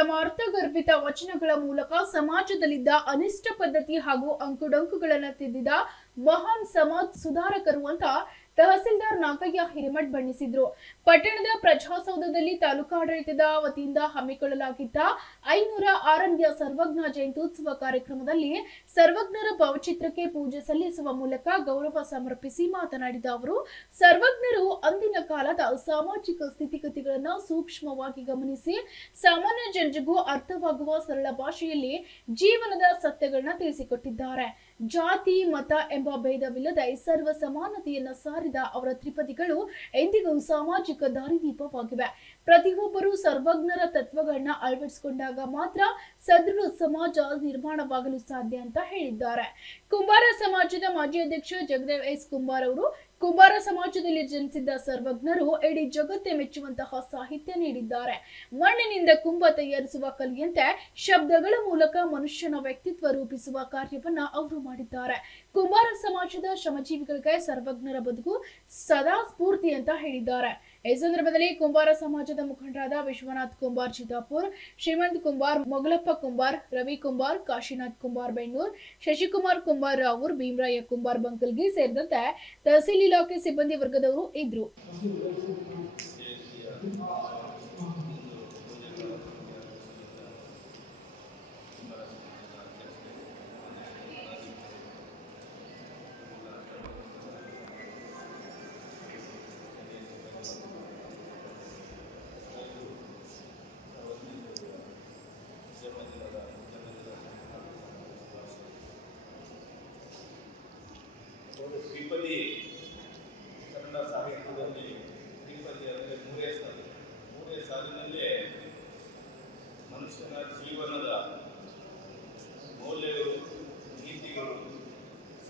ತಮ್ಮ ಅರ್ಥಗರ್ಭಿತ ವಚನಗಳ ಮೂಲಕ ಸಮಾಜದಲ್ಲಿದ್ದ ಅನಿಷ್ಟ ಪದ್ಧತಿ ಹಾಗೂ ಅಂಕುಡೊಂಕುಗಳನ್ನು ತಿದ್ದಿದ ಮಹಾನ್ ಸಮಾಜ ಸುಧಾರಕರು ಅಂತ ತಹಸೀಲ್ದಾರ್ ನಾಗಯ್ಯ ಹಿರೇಮಠ್ ಬಣ್ಣಿಸಿದ್ರು. ಪಟ್ಟಣದ ಪ್ರಜಾಸೌಧದಲ್ಲಿ ತಾಲೂಕಾಡಳಿತದ ವತಿಯಿಂದ ಹಮ್ಮಿಕೊಳ್ಳಲಾಗಿದ್ದ 506ನೇ ಸರ್ವಜ್ಞ ಜಯಂತ್ಯುತ್ಸವ ಕಾರ್ಯಕ್ರಮದಲ್ಲಿ ಸರ್ವಜ್ಞರ ಭಾವಚಿತ್ರಕ್ಕೆ ಪೂಜೆ ಸಲ್ಲಿಸುವ ಮೂಲಕ ಗೌರವ ಸಮರ್ಪಿಸಿ ಮಾತನಾಡಿದ ಅವರು, ಸರ್ವಜ್ಞರು ಅಂದಿನ ಕಾಲದ ಸಾಮಾಜಿಕ ಸ್ಥಿತಿಗತಿಗಳನ್ನು ಸೂಕ್ಷ್ಮವಾಗಿ ಗಮನಿಸಿ ಸಾಮಾನ್ಯ ಜನರಿಗೂ ಅರ್ಥವಾಗುವ ಸರಳ ಭಾಷೆಯಲ್ಲಿ ಜೀವನದ ಸತ್ಯಗಳನ್ನ ತಿಳಿಸಿಕೊಟ್ಟಿದ್ದಾರೆ. ಜಾತಿ ಮತ ಎಂಬ ಭೇದವಿಲ್ಲದೆ ಸರ್ವ ಸಮಾನತೆಯನ್ನ ಸಾರಿದ ಅವರ ತ್ರಿಪದಿಗಳು ಎಂದಿಗೂ ಸಾಮಾಜಿಕ ದಾರಿದೀಪವಾಗಿವೆ. ಪ್ರತಿಯೊಬ್ಬರೂ ಸರ್ವಜ್ಞರ ತತ್ವಗಳನ್ನ ಅಳವಡಿಸಿಕೊಂಡಾಗ ಮಾತ್ರ ಸದೃಢ ಸಮಾಜ ನಿರ್ಮಾಣವಾಗಲು ಸಾಧ್ಯ ಅಂತ ಹೇಳಿದ್ದಾರೆ. ಕುಂಬಾರ ಸಮಾಜದ ಮಾಜಿ ಅಧ್ಯಕ್ಷ ಜಗದೇವ್ ಎಸ್ ಕುಂಬಾರ್ ಅವರು ಕುಂಬಾರ ಸಮಾಜದಲ್ಲಿ ಜನಿಸಿದ್ದ ಸರ್ವಜ್ಞರು ಇಡೀ ಜಗತ್ತೇ ಮೆಚ್ಚುವಂತಹ ಸಾಹಿತ್ಯ ನೀಡಿದ್ದಾರೆ. ಮಣ್ಣಿನಿಂದ ಕುಂಭ ತಯಾರಿಸುವ ಕಲೆಯಂತೆ ಶಬ್ದಗಳ ಮೂಲಕ ಮನುಷ್ಯನ ವ್ಯಕ್ತಿತ್ವ ರೂಪಿಸುವ ಕಾರ್ಯವನ್ನ ಅವರು ಮಾಡಿದ್ದಾರೆ. ಕುಂಬಾರ ಸಮಾಜದ ಶ್ರಮಜೀವಿಗಳಿಗೆ ಸರ್ವಜ್ಞರ ಬದುಕು ಸದಾ ಸ್ಫೂರ್ತಿ ಅಂತ ಹೇಳಿದ್ದಾರೆ. ಈ ಸಂದರ್ಭದಲ್ಲಿ ಕುಂಬಾರ ಸಮಾಜದ ಮುಖಂಡರಾದ ವಿಶ್ವನಾಥ್ ಕುಂಬಾರ್ ಚಿತ್ತಾಪುರ್, ಶ್ರೀಮಂತ್ ಕುಂಬಾರ್, ಮೊಗಲಪ್ಪ ಕುಂಬಾರ್, ರವಿ ಕುಂಬಾರ್, ಕಾಶಿನಾಥ್ ಕುಂಬಾರ್ ಬೆಣ್ಣೂರ್, ಶಶಿಕುಮಾರ್ ಕುಂಬಾರ್ ರಾವೂರ್, ಭೀಮರಾಯ ಕುಂಬಾರ್ ಬಂಕಲ್ಗಿ ಸೇರಿದಂತೆ ತಹಸೀಲ್ ಇಲಾಖೆ ಸಿಬ್ಬಂದಿ ವರ್ಗದವರು ಇದ್ರು. ತ್ರಿಪದಿ ಕನ್ನಡ ಸಾಹಿತ್ಯದಲ್ಲಿ ತ್ರಿಪದಿ ಅಂದರೆ ಮೂರೇ ಸಾಲಿನಲ್ಲೇ ಮನುಷ್ಯನ ಜೀವನದ ಮೌಲ್ಯಗಳು, ನೀತಿಗಳು,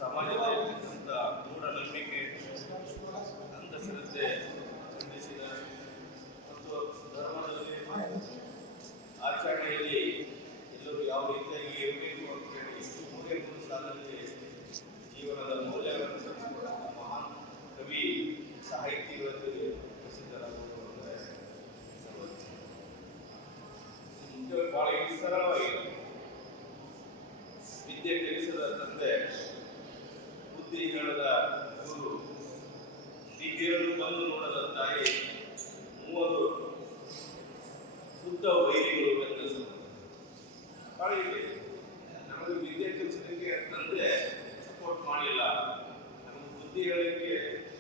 ಸಮಾಜದ ಮೂಢನಂಬಿಕೆ, ಅಂಧಶ್ರದ್ಧೆ ಖಂಡಿಸಿದ ಮತ್ತು ಧರ್ಮದಲ್ಲಿ ಆಚರಣೆಯಲ್ಲಿ ಎಲ್ಲರೂ ಯಾವ ರೀತಿಯಾಗಿ ಇರಬೇಕು ಅಂತ ಹೇಳಿ ಇಷ್ಟು ಮೂರೇ ಸಾಲಲ್ಲಿ ಜೀವನದ ಮೌಲ್ಯಗಳನ್ನು ಮಹಾನ್ ಕವಿ ಸಾಹಿತಿಗಳಲ್ಲಿ ಪ್ರಸಿದ್ಧರಾಗುವುದಂದರೆ ಬಹಳ ಸರಳವಾಗಿದೆ. ವಿದ್ಯೆ ಕಲಿಸದ ತಂದೆ, ಬುದ್ಧಿ ಹೇಳದ ಗುರು, ದಿಗ್ಗೇರಲು ಬಂದು ನೋಡದ ತಾಯಿ, ಮೂವರು ಶುದ್ಧ ವೈರಿಗಳು ಎಂದು ಬಹಳ ಇದೆ. ನಮಗೆ ವಿದ್ಯೆ ಕಲಿಸಲಿಕ್ಕೆ ತಂದೆ ಸಪೋರ್ಟ್ ಮಾಡಲಿಲ್ಲ, ನಮಗೆ ಬುದ್ಧಿ ಹೇಳಲಿಕ್ಕೆ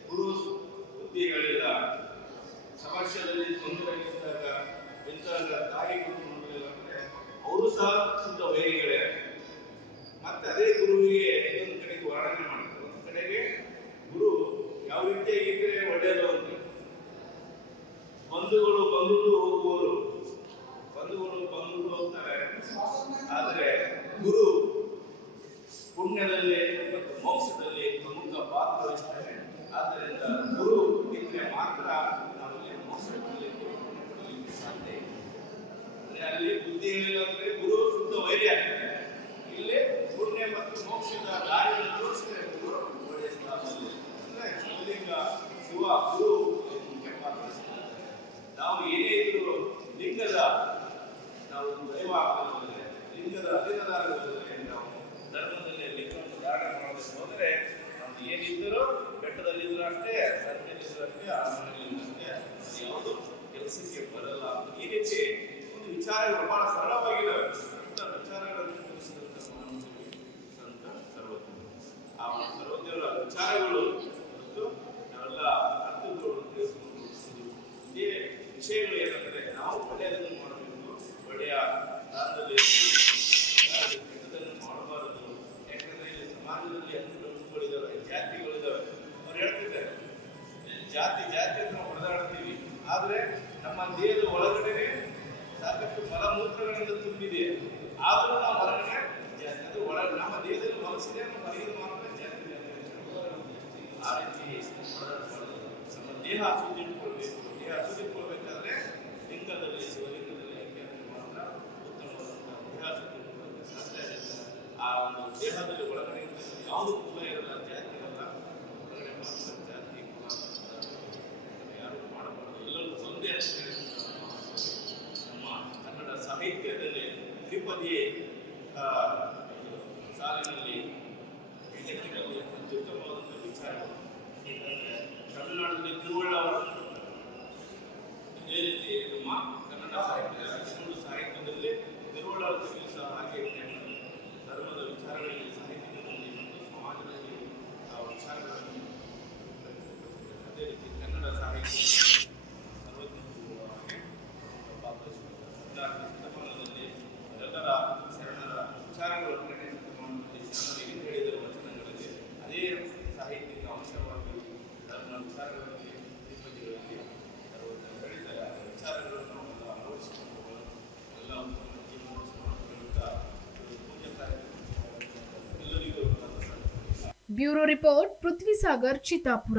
ಗುರು ಬುದ್ಧಿ ಹೇಳಿಲ್ಲ, ಸಮಸ್ಯೆಯಲ್ಲಿ ತೊಂದರೆಗಿದ್ದಾಗ ಬಿದ್ದಾಗ ತಾಯಿ ಗುರು ನೋಡಲಿಲ್ಲ ಅಂದರೆ ಅವರು ಸಹ ಶುದ್ಧ ವೈರಿಗಳೇ. ಮತ್ತೆ ಅದೇ ಗುರುವಿಗೆ ಇನ್ನೊಂದು ಕಡೆಗೆ ವರ್ಣನೆ ಮಾಡ್ತಾರೆ. ಒಂದು ಕಡೆಗೆ ಗುರು ಯಾವ ರೀತಿಯಾಗಿದ್ದರೆ ಒಳ್ಳೆಯದು ಅಂತ, ಬಂಧುಗಳು ಬಂಧುಗಳು ಹೋಗುವವರು, ಬಂಧುಗಳು ಬಂಧುಗಳು ಹೋಗ್ತಾರೆ, ಆದರೆ ಗುರು ಪುಣ್ಯದಲ್ಲಿ ಮತ್ತು ಮೋಕ್ಷದಲ್ಲಿ ಪ್ರಮುಖ ಪಾತ್ರ ವಹಿಸ್ತಾರೆ. ಆದ್ದರಿಂದ ಗುರು ಇದ್ರೆ ಮಾತ್ರ ನಾವು ಮೋಕ್ಷ ಪಡೆಯಲಿಕ್ಕೆ ಸಾಧ್ಯ ಇದೆ. ಅಂದರೆ ಅಲ್ಲಿ ಬುದ್ಧಿ ಹೇಳಿಲ್ಲ ಅಂದರೆ ಗುರು ಶುದ್ಧ ವೈರಿ ಆಗ್ತಾರೆ. ಇಲ್ಲಿ ಪುಣ್ಯ ಮತ್ತು ಮೋಕ್ಷದ ದಾರಿಯನ್ನು ತೋರಿಸಿದರೆ ಗುರು ಒಳ್ಳೆಯ ಸ್ಥಾನದಲ್ಲಿ. ಅಂದರೆ ಶಿವಲಿಂಗ ಶಿವ ಗುರು ಮುಖ್ಯ ಪಾತ್ರ ವಹಿಸ್ತಾರೆ. ನಾವು ಏನೇ ಇದ್ರು ಲಿಂಗದ ನಾವು ದೈವ ಆಗಬೇಕಾದ್ರೆ, ಲಿಂಗದ ಅಧೀನರಾಗಬೇಕಾದ್ರೆ ನಾವು ಧರ್ಮದಲ್ಲಿ ಲಿಂಗವನ್ನು ಧಾರಣೆ ಮಾಡಬೇಕು. ಹೋದರೆ ನಮ್ದು ಏನಿದ್ದರೂ ಬೆಟ್ಟದಲ್ಲಿದ್ದರೂ ಅಷ್ಟೇ, ಸಂತೆಯಲ್ಲಿದ್ದರೂ ಅಷ್ಟೇ, ಆಸನದಲ್ಲಿದ್ದರೂ ಅಷ್ಟೇ, ಯಾವುದು ಕೆಲಸಕ್ಕೆ ಬರಲ್ಲ. ಈ ರೀತಿ ಒಂದು ವಿಚಾರಗಳು ಬಹಳ ಸರಳವಾಗಿದ್ದಾವೆ. ಅಂತ ವಿಚಾರಗಳನ್ನು ತಿಳಿಸಿದಂಥ ಸಂತ ಸರ್ವಜ್ಞರು. ಆ ಸರ್ವಜ್ಞರ ವಿಚಾರಗಳು ಮತ್ತು ನಾವೆಲ್ಲ ಅರ್ಥಗಳು ತಿಳಿಸಿಕೊಂಡು ಇದೇ ವಿಷಯಗಳು ಏನಂದರೆ ನಾವು ಒಳ್ಳೆಯದನ್ನು ಮಾಡಬೇಕು, ಒಳ್ಳೆಯ ಸ್ಥಾನದಲ್ಲಿ ಕೆಟ್ಟದನ್ನು ಮಾಡಬಾರದು. ಯಾಕಂದ್ರೆ ಇಲ್ಲಿ ಸಮಾಜದಲ್ಲಿ ಅಂಕುಗಳಿದ್ದಾವೆ, ಜಾತಿಗಳಿದ್ದಾವೆ. ಅವ್ರು ಹೇಳ್ತಿದ್ದಾರೆ ಜಾತಿ ಜಾತಿ ಅಂತ ನಾವು ಹೊಡೆದಾಡ್ತೀವಿ, ಆದರೆ ನಮ್ಮ ದೇಹದ ಒಳಗಡೆ ಸಾಕಷ್ಟು ಮಲಮೂತ್ರಗಳಿಂದ ತುಂಬಿದೆ. ಆದರೂ ನಾವು ಹೊರಗಡೆ ಜಾತಿ ಅದು ಒಳಗೆ ನಮ್ಮ ದೇಹದಲ್ಲಿ ಮನಸ್ಸಿದೆ, ನಮ್ಮ ಹೊರಗಿನ ಮಾತ್ರ ಜಾತಿ ಆ ರೀತಿ ನಮ್ಮ ದೇಹ ಶುದ್ಧಿಟ್ಕೊಳ್ಬೇಕು. ದೇಹ ಶುದ್ಧಿಟ್ಕೊಳ್ಬೇಕಾದ್ರೆ ಲಿಂಗದಲ್ಲಿ ಶಿವಲಿಂಗದಲ್ಲಿ ಐಕ್ಯತೆ ಮಾತ್ರ ಉತ್ತಮವಾದಂತಹ ದೇಹ ಶುದ್ಧಿಟ್ಕೊಳ್ಳೋಕೆ ಸಾಧ್ಯ ಆಗುತ್ತೆ. ಆ ಒಂದು ದೇಹದಲ್ಲಿ ಒಳಗಡೆ ಯಾವುದು ಕುಲ ಇರಲ್ಲ, ಜಾತಿ ಇರಲ್ಲ, ಹೊರಗಡೆ ಮಾತ್ರ ಜಾತಿ ಕುಲ ಯಾರು ಮಾಡಬಾರದು. ಎಲ್ಲರೂ ಒಂದೇ ಅಂತ ಹೇಳಿ ನಮ್ಮ ಕನ್ನಡ ಸಾಹಿತ್ಯ ಕನ್ನಡ ಸಾಹಿತ್ಯ ಇನ್ನೊಂದು ಸಾಹಿತ್ಯದಲ್ಲಿ ತಿರುವಳ್ಳುವರಿಗೆ ಸಹ ಹಾಗೆ ಧರ್ಮದ ವಿಚಾರಗಳಲ್ಲಿ ಸಾಹಿತ್ಯದಲ್ಲಿ ಮತ್ತು ಸಮಾಜದಲ್ಲಿ ಆ ವಿಚಾರಗಳನ್ನು ಅದೇ ರೀತಿ ಕನ್ನಡ ಸಾಹಿತ್ಯ ಸರ್ವಜ್ಞವಾಗಿ ಪಾತ್ರವಹಿಸುತ್ತದೆ. 16ನೇ ಶತಮಾನದಲ್ಲಿ ಎಲ್ಲರ ಶರಣರ ವಿಚಾರಗಳು 12ನೇ ಶತಮಾನದಲ್ಲಿ ಶರಣರಿಗೆ ಹೇಳಿದ ವಚನಗಳಲ್ಲಿ ಅದೇ ಸಾಹಿತ್ಯಿಕ ಅಂಶವಾಗಿ ಧರ್ಮ ವಿಚಾರಗಳಲ್ಲಿ ತಿರುಪತಿಗಳಲ್ಲಿ ಹೇಳಿದ್ದಾರೆ. ಆ ವಿಚಾರಗಳನ್ನು ಎಲ್ಲ ಅಳವಡಿಸಿಕೊಂಡು ಎಲ್ಲ ಜೀವನ ನಡೆಸುವಂತ ಪೂಜೆ ಕಾರ್ಯಕ್ರಮ ಎಲ್ಲರಿಗೂ ಬ್ಯೂರೋ ರಿಪೋರ್ಟ್ ಪೃಥ್ವಿ ಸಾಗರ್ ಚಿತ್ತಾಪುರ.